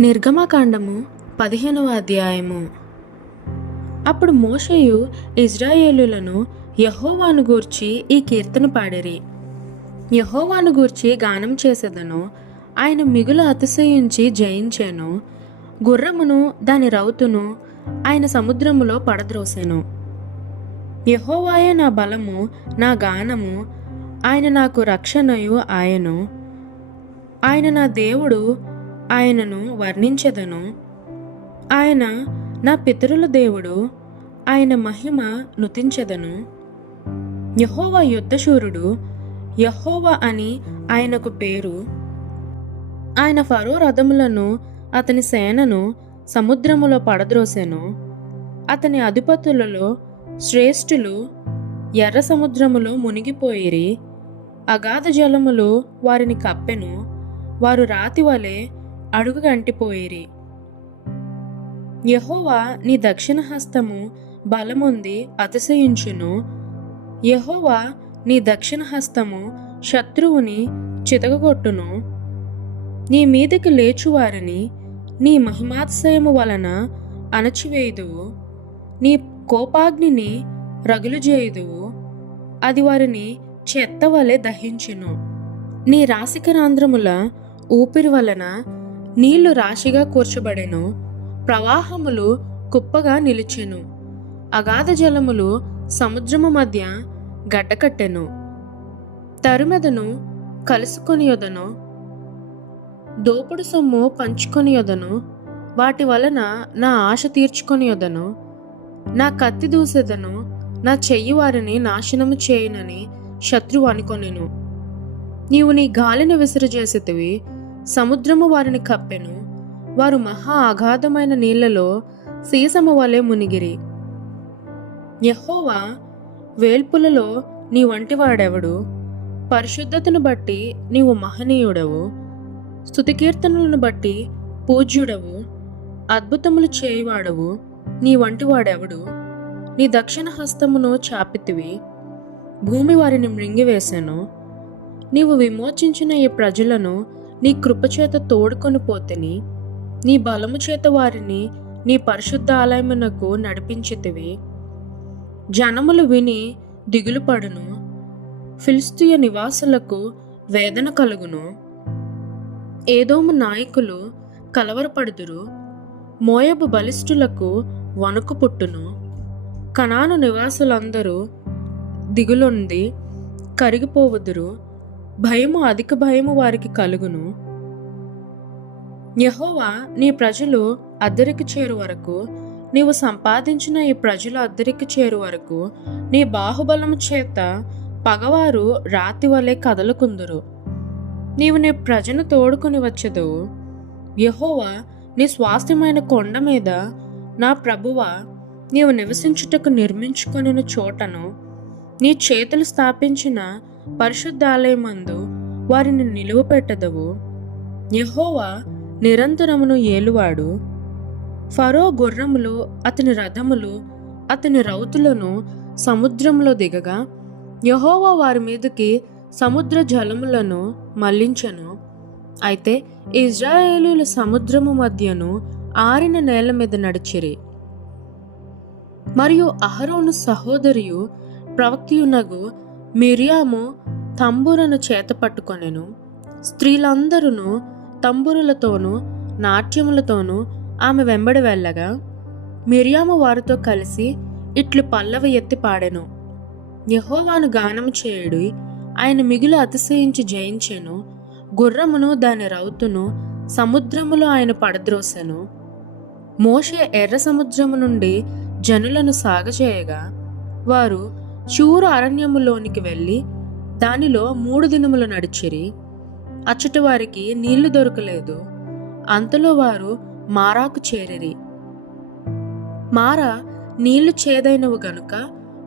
నిర్గమకాండము 15వ అధ్యాయము. అప్పుడు మోషేయు ఇజ్రాయేలులను యెహోవాను గూర్చి ఈ కీర్తన పాడిరి. యెహోవాను గూర్చి గానం చేసేదను, ఆయన మిగులు అతిశయించి జయించెను. గుర్రమును దాని రౌతును ఆయన సముద్రములో పడద్రోసెను. యెహోవాయే నా బలము, నా గానము, ఆయన నాకు రక్షణయు ఆయను. ఆయన నా దేవుడు, ఆయనను వర్ణించెదను. ఆయన నా పితరుల దేవుడు, ఆయన మహిమ నుతించెదను. యెహోవా యుద్ధశూరుడు, యెహోవా అని ఆయనకు పేరు. ఆయన ఫరో రథములను అతని సేనను సముద్రములో పడద్రోసెను. అతని అధిపతులలో శ్రేష్ఠులు ఎర్ర సముద్రములో మునిగిపోయిరి. అగాధ జలములు వారిని కప్పెను. వారు రాతి వలె అడుగు గంటిపోయిరి. యెహోవా నీ దక్షిణ హస్తము బలముంది అతిశయించును. యెహోవా నీ దక్షిణ హస్తము శత్రువుని చితకగొట్టును. నీ మీదకి లేచువారిని నీ మహిమాతిశయము వలన అణచివేయుదువు. నీ కోపాగ్నిని రగులుజేయుదువు, అది వారిని చెత్త వలె దహించును. నీ రాశికరాంధ్రముల ఊపిరి వలన నీళ్లు రాశిగా కూర్చబడెను. ప్రవాహములు కుప్పగా నిలిచెను. అగాధ జలములు సముద్రము మధ్య గడ్డకట్టెను. తరుమెదను కలుసుకొనియొదను, దోపుడు సొమ్ము పంచుకొనియొదను. వాటి వలన నా ఆశ తీర్చుకొనియొదను. నా కత్తి దూసెదను, నా చెయ్యి వారిని నాశనము చేయునని శత్రువు అనుకొనెను. నీవు నీ గాలిని విసిరిజేసితివి, సముద్రము వారిని కప్పెను. వారు మహా అగాధమైన నీళ్లలో సీసము వలె మునిగిరి. యెహోవా, వేల్పులలో నీ వంటివాడెవడు? పరిశుద్ధతను బట్టి నీవు మహనీయుడవు. స్తుతికీర్తనలను బట్టి పూజ్యుడవు. అద్భుతములు చేయువాడవు. నీ వంటివాడెవడు? నీ దక్షిణ హస్తమును చాపితివి, భూమి వారిని మృంగివేశాను. నీవు విమోచించిన ఈ ప్రజలను నీ కృపచేత తోడుకొని పోతిని. నీ బలము చేత వారిని నీ పరిశుద్ధ ఆలయమునకు నడిపించితివి. జనములు విని దిగులు పడును. ఫిలిష్తీయ నివాసులకు వేదన కలుగును. ఏదోము నాయకులు కలవరపడుదురు. మోయాబు బలిష్ఠులకు వణుకు పుట్టును. కనాను నివాసులందరూ దిగులొంది కరిగిపోవుదురు. భయము, అధిక భయము వారికి కలుగును. యెహోవా, నీ ప్రజలు అద్దరికి చేరు వరకు, నీవు సంపాదించిన ఈ ప్రజలు అద్దరికి చేరు వరకు నీ బాహుబలము చేత పగవారు రాతి వలె కదలుకుందురు. నీవు నీ ప్రజను తోడుకొని వచ్చెదవు. యెహోవా, నీ స్వాస్థ్యమైన కొండ మీద నా ప్రభువా, నీవు నివసించుటకు నిర్మించుకొనిన చోటను, నీ చేతులు స్థాపించిన పరిశుద్ధాలయమందు వారిని నిలువపెట్టదవు. యెహోవా నిరంతరమును ఏలువాడు. ఫరో గుర్రములు, అతని రథములు, అతని రౌతులను సముద్రంలో దిగగా యెహోవా వారి మీదకి సముద్ర జలములను మళ్లించెను. అయితే ఇజ్రాయేలీయులు సముద్రము మధ్యను ఆరిన నేల మీద నడిచిరి. మరియు అహరోను సహోదరియు ప్రవక్తయునగు మిర్యాము తంబురను చేత పట్టుకొనెను. స్త్రీలందరూ తంబురులతోనూ నాట్యములతోనూ ఆమె వెంబడి వెళ్ళగా మిర్యాము వారితో కలిసి ఇట్లు పల్లవి ఎత్తి పాడెను. యెహోవాను గానము చేయుడి, ఆయన మిగులు అతిశయించి జయించెను. గుర్రమును దాని రౌతును సముద్రములో ఆయన పడద్రోసెను. మోషే ఎర్ర సముద్రము నుండి జనులను సాగచేయగా వారు షూరు అరణ్యములోనికి వెళ్ళి దానిలో 3 దినములు నడిచిరి. అచ్చట వారికి నీళ్లు దొరకలేదు. అంతలో వారు మారాకు చేరిరి. మారా నీళ్లు చేదైనవు గనుక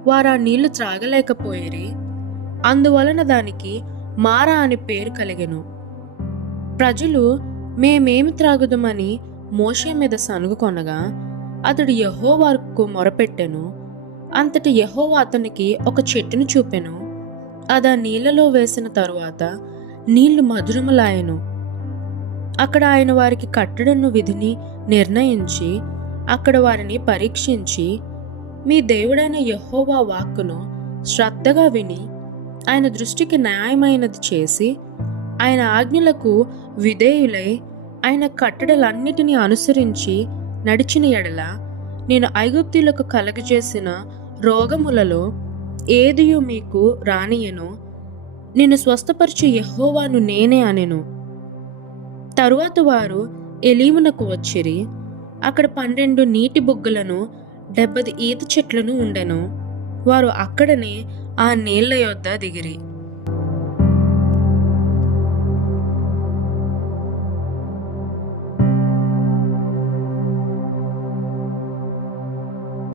వారు ఆ నీళ్లు త్రాగలేకపోయిరి. అందువలన దానికి మారా అని పేరు కలిగెను. ప్రజలు మేమేమి త్రాగుదమని మోషే మీద సనుగుకొనగా అతడు యెహోవాకు మొరపెట్టెను. అంతటి యెహోవా అతనికి ఒక చెట్టును చూపెను. అది ఆ నీళ్లలో వేసిన తరువాత నీళ్లు మధురములాయెను. అక్కడ ఆయన వారికి కట్టడను విధిని నిర్ణయించి అక్కడ వారిని పరీక్షించి, మీ దేవుడైన యెహోవా వాక్కును శ్రద్ధగా విని ఆయన దృష్టికి న్యాయమైనది చేసి ఆయన ఆజ్ఞలకు విధేయులై ఆయన కట్టడలన్నిటినీ అనుసరించి నడిచిన ఎడల నేను ఐగుప్తీయులకు కలగజేసిన రోగములలో ఏదియు మీకు రానియను. నిన్ను స్వస్థపరిచే యెహోవాను నేనే అనెను. తరువాత వారు ఎలీమునకు వచ్చిరి. అక్కడ 12 నీటి బుగ్గలను 70 ఈత చెట్లను ఉండెను. వారు అక్కడనే ఆ నీళ్ల యొద్ద దిగిరి.